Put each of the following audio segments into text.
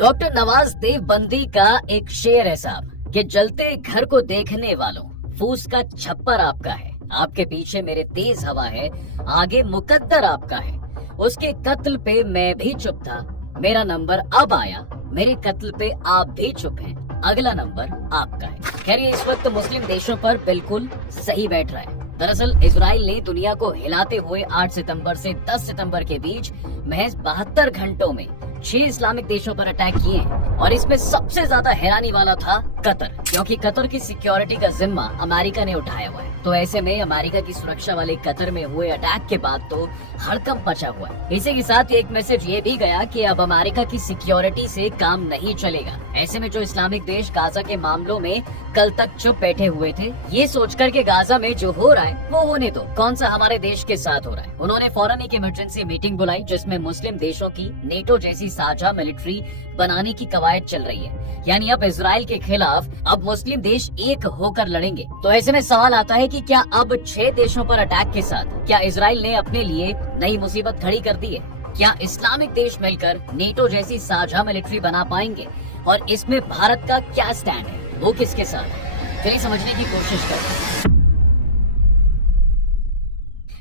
Doctor Nawaz Deobandi का एक शेर है साहब कि जलते घर को देखने वालों, फूस का छप्पर आपका है, आपके पीछे मेरे तेज हवा है, आगे मुकद्दर आपका है। उसके कत्ल पे मैं भी चुप था, मेरा नंबर अब आया, मेरे कत्ल पे आप भी चुप हैं, अगला नंबर आपका है। खैर ये इस वक्त मुस्लिम देशों पर बिल्कुल सही बैठ रहा है। दरअसल इजराइल ने दुनिया को हिलाते हुए 8 सितंबर से 10 सितंबर के बीच महज 72 घंटों में 6 इस्लामिक देशों पर अटैक किए हैं और इसमें सबसे ज्यादा हैरानी वाला था कतर, क्योंकि कतर की सिक्योरिटी का जिम्मा अमेरिका ने उठाया हुआ है। तो ऐसे में अमेरिका की सुरक्षा वाले कतर में हुए अटैक के बाद तो हड़कंप मचा हुआ है। इसी के साथ एक मैसेज ये भी गया कि अब अमेरिका की सिक्योरिटी से काम नहीं चलेगा। ऐसे में जो इस्लामिक देश गाजा के मामलों में कल तक चुप बैठे हुए थे, ये सोचकर कि गाजा में जो हो रहा है वो होने दो, कौन सा हमारे देश के साथ हो रहा है, उन्होंने फौरन एक इमरजेंसी मीटिंग बुलाई जिसमें मुस्लिम देशों की नेटो जैसी साझा मिलिट्री बनाने की कवायद चल रही है। यानी अब इजराइल के खिलाफ अब मुस्लिम देश एक होकर लड़ेंगे। तो ऐसे में सवाल आता है कि क्या अब 6 देशों पर अटैक के साथ क्या इजराइल ने अपने लिए नई मुसीबत खड़ी कर दी है? क्या इस्लामिक देश मिलकर नेटो जैसी साझा मिलिट्री बना पाएंगे? और इसमें भारत का क्या स्टैंड है, वो किसके साथ है? चलिए समझने की कोशिश करते हैं।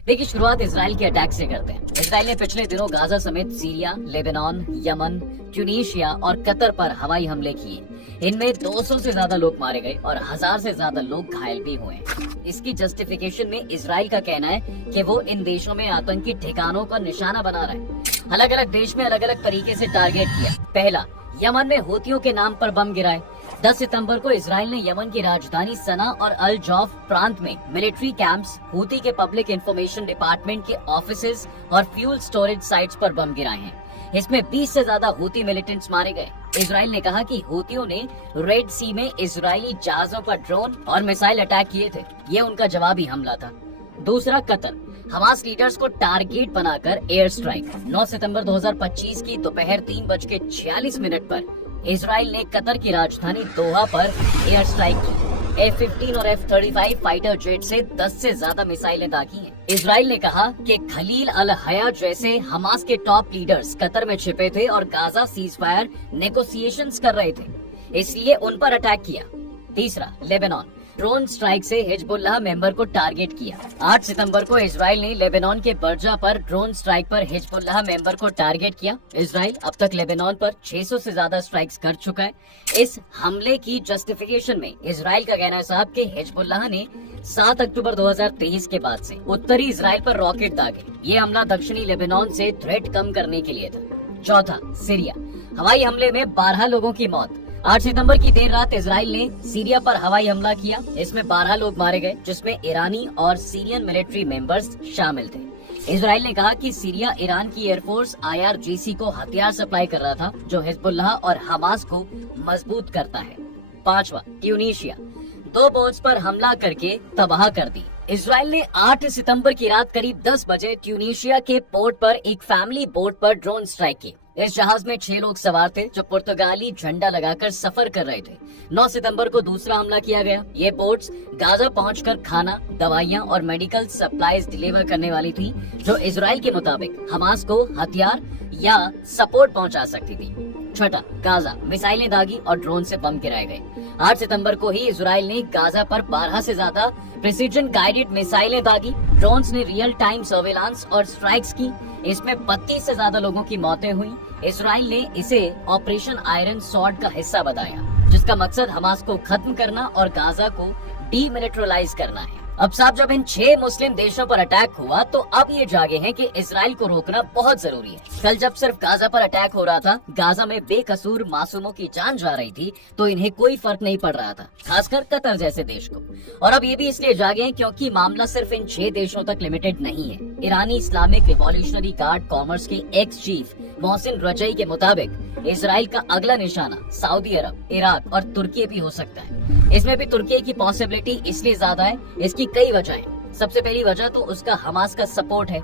देखिए शुरुआत इजराइल के अटैक से करते हैं। इजराइल ने पिछले दिनों गाजा समेत सीरिया, लेबनान, यमन, ट्यूनीशिया और कतर पर हवाई हमले किए। इनमें 200 से ज्यादा लोग मारे गए और 1000 से ज्यादा लोग घायल भी हुए। इसकी जस्टिफिकेशन में इजराइल का कहना है कि वो इन देशों में आतंकी ठिकानों का निशाना बना रहा है। अलग अलग देश में अलग अलग तरीके से टारगेट किया। पहला, यमन में हूतियों के नाम पर बम गिराए। 10 सितंबर को इजराइल ने यमन की राजधानी सना और अल जौफ प्रांत में मिलिट्री कैंप्स, हूती के पब्लिक इंफॉर्मेशन डिपार्टमेंट के ऑफिसेज और फ्यूल स्टोरेज साइट्स पर बम गिराए हैं। इसमें 20 से ज्यादा हूती मिलिटेंट्स मारे गए। इजराइल ने कहा कि हूतियों ने रेड सी में इजरायली जहाजों पर ड्रोन और मिसाइल अटैक किए थे, ये उनका जवाबी हमला था। दूसरा, कतर, हमास लीडर्स को टारगेट बनाकर एयर स्ट्राइक। 9 सितंबर 2025 की दोपहर 3:46 पर इजराइल ने कतर की राजधानी दोहा पर एयर स्ट्राइक की। F-15 और F-35 फाइटर जेट से 10 से ज्यादा मिसाइलें दागी हैं। इजराइल ने कहा कि खलील अल हया जैसे हमास के टॉप लीडर्स कतर में छिपे थे और गाजा सीजफायर नेगोशिएशंस कर रहे थे, इसलिए उन पर अटैक किया। तीसरा, लेबनान, ड्रोन स्ट्राइक से हिजबुल्लाह मेंबर को टारगेट किया। 8 सितंबर को इजराइल ने लेबनान के बर्जा पर ड्रोन स्ट्राइक पर हिजबुल्लाह मेंबर को टारगेट किया। इजराइल अब तक लेबनान पर 600 से ज्यादा स्ट्राइक्स कर चुका है। इस हमले की जस्टिफिकेशन में इजराइल का कहना है साहब कि हिजबुल्लाह ने 7 अक्टूबर 2023 के बाद से उत्तरी इजराइल पर रॉकेट दागे। ये हमला दक्षिणी लेबनान से थ्रेट कम करने के लिए था। चौथा, सीरिया, हवाई हमले में 12 लोगों की मौत। 8 सितंबर की देर रात इजराइल ने सीरिया पर हवाई हमला किया। इसमें 12 लोग मारे गए, जिसमें ईरानी और सीरियन मिलिट्री मेंबर्स शामिल थे। इजराइल ने कहा कि सीरिया ईरान की एयरफोर्स IRGC को हथियार सप्लाई कर रहा था, जो हिजबुल्लाह और हमास को मजबूत करता है। पांचवा, ट्यूनीशिया, 2 बोट्स पर हमला करके तबाह कर दी। इजराइल ने 8 सितंबर की रात करीब 10 बजे ट्यूनीशिया के पोर्ट पर एक फैमिली बोट पर ड्रोन स्ट्राइक की। इस जहाज में 6 लोग सवार थे जो पुर्तगाली झंडा लगाकर सफर कर रहे थे। 9 सितंबर को दूसरा हमला किया गया। ये बोट्स गाजा पहुंचकर खाना, दवाइयां और मेडिकल सप्लाईज डिलीवर करने वाली थी, जो इजराइल के मुताबिक हमास को हथियार या सपोर्ट पहुंचा सकती थी। छठा, गाजा, मिसाइलें दागी और ड्रोन से बम गिराए गए। 8 सितंबर को ही इजराइल ने गाजा पर 12 से ज्यादा प्रिसीजन गाइडेड मिसाइलें दागी। ड्रोन्स ने रियल टाइम सर्वेलांस और स्ट्राइक्स की। इसमें 32 से ज्यादा लोगों की मौतें हुई। इजराइल ने इसे ऑपरेशन आयरन सॉर्ड का हिस्सा बताया, जिसका मकसद हमास को खत्म करना और गाजा को डीमिलिटराइज करना है। अब साहब, जब इन 6 मुस्लिम देशों पर अटैक हुआ तो अब ये जागे हैं कि इजराइल को रोकना बहुत जरूरी है। कल जब सिर्फ गाजा पर अटैक हो रहा था, गाजा में बेकसूर मासूमों की जान जा रही थी, तो इन्हें कोई फर्क नहीं पड़ रहा था, खासकर कतर जैसे देश को। और अब ये भी इसलिए जागे हैं क्योंकि मामला सिर्फ इन 6 देशों तक लिमिटेड नहीं है। ईरानी इस्लामिक रिवॉल्यूशनरी गार्ड कॉमर्स के एक्स चीफ मोहसिन रजई के मुताबिक इजराइल का अगला निशाना सऊदी अरब, इराक और तुर्की भी हो सकता है। इसमें भी तुर्की की पॉसिबिलिटी इसलिए ज्यादा है, इसकी कई वजहें। सबसे पहली वजह तो उसका हमास का सपोर्ट है।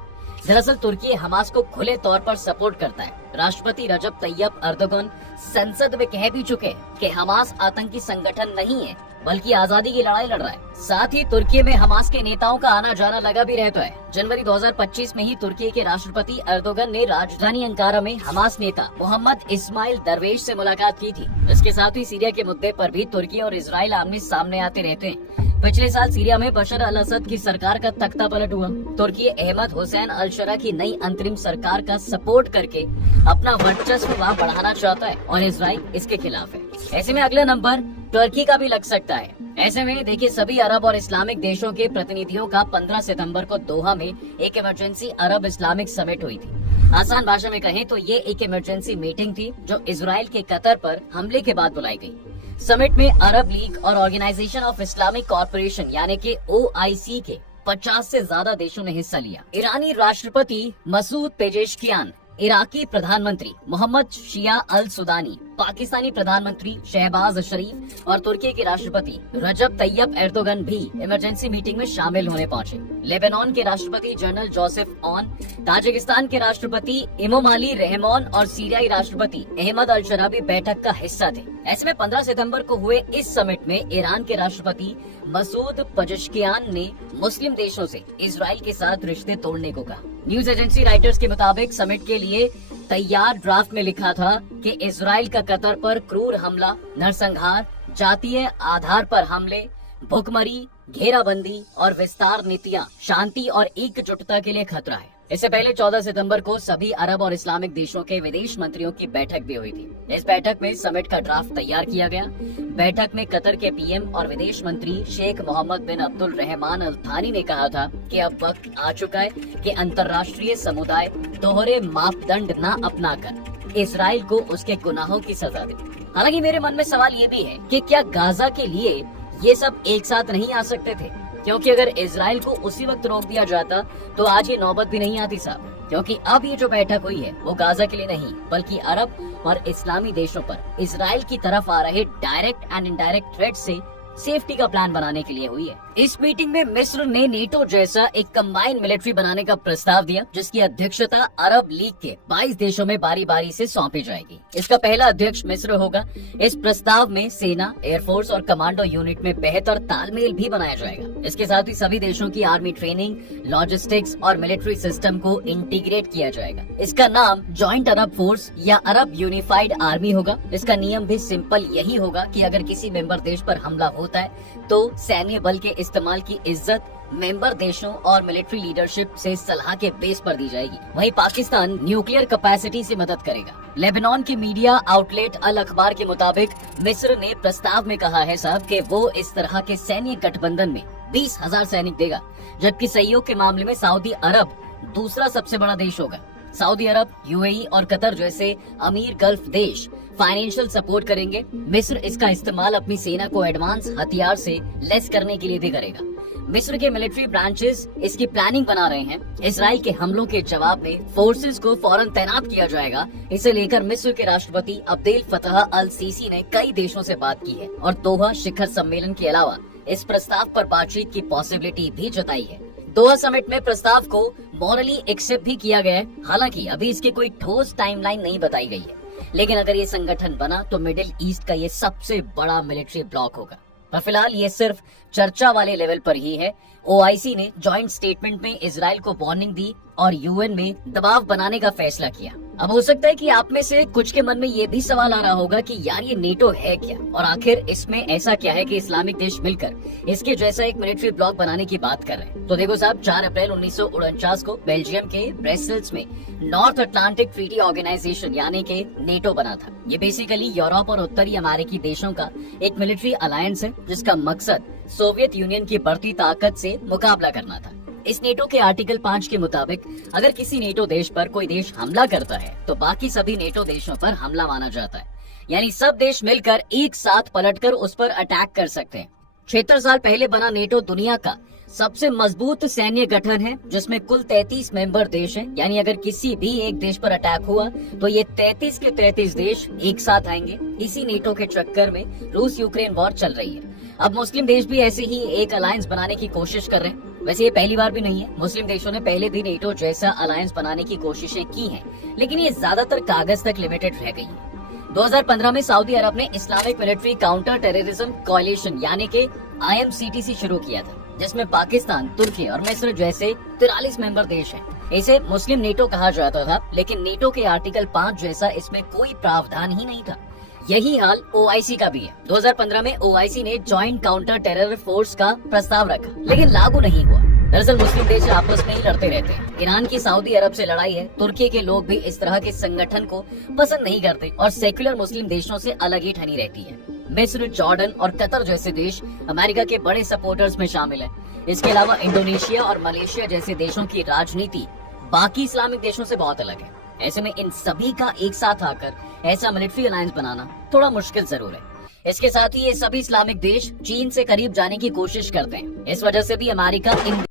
दरअसल तुर्की हमास को खुले तौर पर सपोर्ट करता है। राष्ट्रपति रजब तैयब अर्दोगन संसद में कह भी चुके हैं कि हमास आतंकी संगठन नहीं है, बल्कि आजादी की लड़ाई लड़ रहा है। साथ ही तुर्की में हमास के नेताओं का आना जाना लगा भी रहता है। जनवरी 2025 में ही तुर्की के राष्ट्रपति एर्दोगन ने राजधानी अंकारा में हमास नेता मोहम्मद इस्माइल दरवेश से मुलाकात की थी। इसके साथ ही सीरिया के मुद्दे पर भी तुर्की और इजराइल आमने सामने आते रहते हैं। पिछले साल सीरिया में बशर अल असद की सरकार का तख्ता पलट हुआ। तुर्की अहमद हुसैन अल शरा की नई अंतरिम सरकार का सपोर्ट करके अपना वर्चस्व वहाँ बढ़ाना चाहता है और इजराइल इसके खिलाफ है। ऐसे में अगला नंबर तुर्की का भी लग सकता है। ऐसे में देखिए, सभी अरब और इस्लामिक देशों के प्रतिनिधियों का 15 सितंबर को दोहा में एक इमरजेंसी अरब इस्लामिक समिट हुई थी। आसान भाषा में कहें तो ये एक इमरजेंसी मीटिंग थी जो इजराइल के कतर पर हमले के बाद बुलाई गई। समिट में अरब लीग और ऑर्गेनाइजेशन ऑफ इस्लामिक कॉर्पोरेशन यानी कि OIC के 50 से ज्यादा देशों ने हिस्सा लिया। ईरानी राष्ट्रपति मसूद पेजेशकियान, इराकी प्रधानमंत्री मोहम्मद शिया अल सुदानी, पाकिस्तानी प्रधानमंत्री शहबाज शरीफ और तुर्की के राष्ट्रपति रजब तैयब एर्दोगन भी इमरजेंसी मीटिंग में शामिल होने पहुंचे। लेबनान के राष्ट्रपति जनरल जोसेफ ऑन, ताजिकिस्तान के राष्ट्रपति इमोमाली रहमान और सीरियाई राष्ट्रपति अहमद अल शरा भी बैठक का हिस्सा थे। ऐसे में 15 सितंबर को हुए इस समिट में ईरान के राष्ट्रपति मसूद पेजेशकियान ने मुस्लिम देशों से इजराइल के साथ रिश्ते तोड़ने को कहा। न्यूज एजेंसी राइटर्स के मुताबिक समिट के लिए तैयार ड्राफ्ट में लिखा था कि इजराइल का कतर पर क्रूर हमला, नरसंहार, जातीय आधार पर हमले, भुखमरी, घेराबंदी और विस्तार नीतियां शांति और एकजुटता के लिए खतरा है। इससे पहले 14 सितंबर को सभी अरब और इस्लामिक देशों के विदेश मंत्रियों की बैठक भी हुई थी। इस बैठक में समिट का ड्राफ्ट तैयार किया गया। बैठक में कतर के PM और विदेश मंत्री शेख मोहम्मद बिन अब्दुल रहमान अल थानी ने कहा था कि अब वक्त आ चुका है कि अंतर्राष्ट्रीय समुदाय दोहरे मापदंड न अपनाकर इजराइल को उसके गुनाहों की सजा दे। हालांकि मेरे मन में सवाल ये भी है कि क्या गाजा के लिए ये सब एक साथ नहीं आ सकते थे? क्योंकि अगर इजराइल को उसी वक्त रोक दिया जाता तो आज ये नौबत भी नहीं आती साहब। क्योंकि अब ये जो बैठक हुई है वो गाजा के लिए नहीं बल्कि अरब और इस्लामी देशों पर इजराइल की तरफ आ रहे डायरेक्ट एंड इनडायरेक्ट थ्रेट से सेफ्टी का प्लान बनाने के लिए हुई है। इस मीटिंग में मिस्र ने नेटो जैसा एक कंबाइंड मिलिट्री बनाने का प्रस्ताव दिया जिसकी अध्यक्षता अरब लीग के 22 देशों में बारी बारी से सौंपी जाएगी। इसका पहला अध्यक्ष मिस्र होगा। इस प्रस्ताव में सेना, एयरफोर्स और कमांडो यूनिट में बेहतर तालमेल भी बनाया जाएगा। इसके साथ ही सभी देशों की आर्मी ट्रेनिंग, लॉजिस्टिक्स और मिलिट्री सिस्टम को इंटीग्रेट किया जाएगा। इसका नाम ज्वाइंट अरब फोर्स या अरब यूनिफाइड आर्मी होगा। इसका नियम भी सिंपल यही होगा कि अगर किसी मेंबर देश पर हमला होता है तो सैन्य बल के इस्तेमाल की इज्जत मेंबर देशों और मिलिट्री लीडरशिप से सलाह के बेस पर दी जाएगी। वहीं पाकिस्तान न्यूक्लियर कैपेसिटी से मदद करेगा। लेबनान की मीडिया आउटलेट अल अखबार के मुताबिक मिस्र ने प्रस्ताव में कहा है साहब कि वो इस तरह के सैन्य गठबंधन में 20,000 सैनिक देगा, जबकि सहयोग के मामले में सऊदी अरब दूसरा सबसे बड़ा देश होगा। सऊदी अरब, UAE और कतर जैसे अमीर गल्फ देश फाइनेंशियल सपोर्ट करेंगे। मिस्र इसका इस्तेमाल अपनी सेना को एडवांस हथियार से लेस करने के लिए भी करेगा। मिस्र के मिलिट्री ब्रांचेस इसकी प्लानिंग बना रहे हैं। इजराइल के हमलों के जवाब में फोर्सेस को फौरन तैनात किया जाएगा। इसे लेकर मिस्र के राष्ट्रपति अब्देल फतह अल सीसी ने कई देशों से बात की है और दोहा शिखर सम्मेलन के अलावा इस प्रस्ताव पर बातचीत की पॉसिबिलिटी भी जताई है। दोहा समिट में प्रस्ताव को मॉरली एक्सेप्ट भी किया गया है। हालांकि अभी इसकी कोई ठोस टाइमलाइन नहीं बताई गई है, लेकिन अगर ये संगठन बना तो मिडिल ईस्ट का ये सबसे बड़ा मिलिट्री ब्लॉक होगा। पर फिलहाल ये सिर्फ चर्चा वाले लेवल पर ही है। OIC ने जॉइंट स्टेटमेंट में इजराइल को वार्निंग दी और UN में दबाव बनाने का फैसला किया। अब हो सकता है कि आप में से कुछ के मन में ये भी सवाल आ रहा होगा कि यार ये नेटो है क्या और आखिर इसमें ऐसा क्या है कि इस्लामिक देश मिलकर इसके जैसा एक मिलिट्री ब्लॉक बनाने की बात कर रहे हैं। तो देखो साहब, 4 अप्रैल 1949 को बेल्जियम के ब्रसेल्स में नॉर्थ अटलांटिक ट्रीटी ऑर्गेनाइजेशन यानी कि नेटो बना था। ये बेसिकली यूरोप और उत्तरी अमेरिकी देशों का एक मिलिट्री अलायंस है जिसका मकसद सोवियत यूनियन की बढ़ती ताकत से मुकाबला करना था। इस नेटो के आर्टिकल 5 के मुताबिक अगर किसी नेटो देश पर कोई देश हमला करता है तो बाकी सभी नेटो देशों पर हमला माना जाता है, यानी सब देश मिलकर एक साथ पलटकर उस पर अटैक कर सकते हैं। 76 साल पहले बना नेटो दुनिया का सबसे मजबूत सैन्य गठन है जिसमें कुल 33 मेंबर देश हैं, यानी अगर किसी भी एक देश पर अटैक हुआ तो ये 33 के 33 देश एक साथ आएंगे। इसी नेटो के चक्कर में रूस यूक्रेन वॉर चल रही है। अब मुस्लिम देश भी ऐसे ही एक अलायंस बनाने की कोशिश कर रहे हैं। वैसे ये पहली बार भी नहीं है, मुस्लिम देशों ने पहले भी नेटो जैसा अलायंस बनाने की कोशिशें की हैं, लेकिन ये ज्यादातर कागज तक लिमिटेड रह गई है। 2015 में सऊदी अरब ने इस्लामिक मिलिट्री काउंटर टेररिज्म कोalition यानी कि IMCTC शुरू किया था, जिसमें पाकिस्तान, तुर्की और मिस्र जैसे 43 मेंबर देश हैं। इसे मुस्लिम नेटो कहा जाता था, लेकिन नेटो के आर्टिकल 5 जैसा इसमें कोई प्रावधान ही नहीं था। यही हाल OIC का भी है। 2015 में OIC ने जॉइंट काउंटर टेरर फोर्स का प्रस्ताव रखा, लेकिन लागू नहीं हुआ। दरअसल मुस्लिम देश आपस में ही लड़ते रहते हैं। ईरान की सऊदी अरब से लड़ाई है, तुर्की के लोग भी इस तरह के संगठन को पसंद नहीं करते और सेक्युलर मुस्लिम देशों से अलग ही ठनी रहती है। मिस्र, जॉर्डन और कतर जैसे देश अमेरिका के बड़े सपोर्टर्स में शामिल है। इसके अलावा इंडोनेशिया और मलेशिया जैसे देशों की राजनीति बाकी इस्लामिक देशों से बहुत अलग है। ऐसे में इन सभी का एक साथ आकर ऐसा मिलिट्री अलायंस बनाना थोड़ा मुश्किल जरूर है। इसके साथ ही ये सभी इस्लामिक देश चीन से करीब जाने की कोशिश करते हैं। इस वजह से भी अमेरिका इन